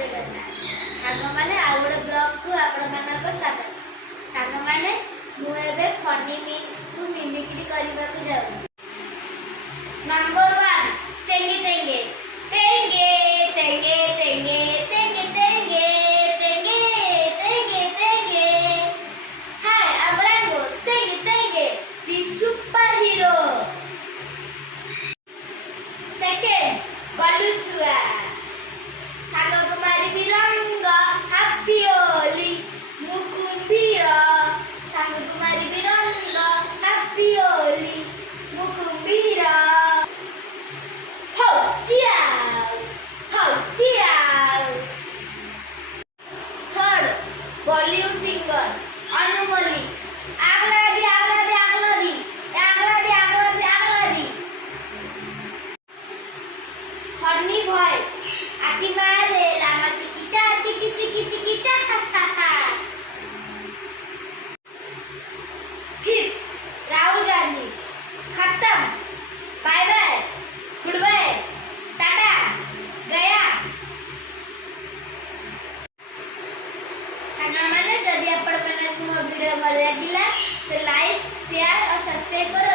जगन्नाथ सांग माने आउड ब्लॉग को आपण मानक स्वागत सांग माने मु एबे फनी मीम्स को मिमिक्री करबा को जाऊ नंबर 1 तेंगे तेंगे तेंगे तेंगे तेंगे तेंगे तेंगे तेंगे तेंगे तेंगे हाय अब्रांगो तेंगे तेंगे दी सुपर हीरो सेकंड गलू छुआ सांग कुमारी बिरंग हैप्पी होली मुकुंबीर सांग कुमारी बिरंग हैप्पी होली मुकुंबीर हो चियाओ थर्ड बॉलीवुड सिंगर अनु मलिक आगला दी आगला दी आगला दी आगला दी आगला दी आगला दी फनी वॉइस आची माले लामा चिकिचा चिकी चिकी चिकिचा हा हा फिफ्थ राहुल गांधी खत्म बाय बाय गुड बाय टाटा गया सांगा माने जदि आपण माने तुम वीडियो भल लागिला तो लाइक शेयर और सब्सक्राइब करो।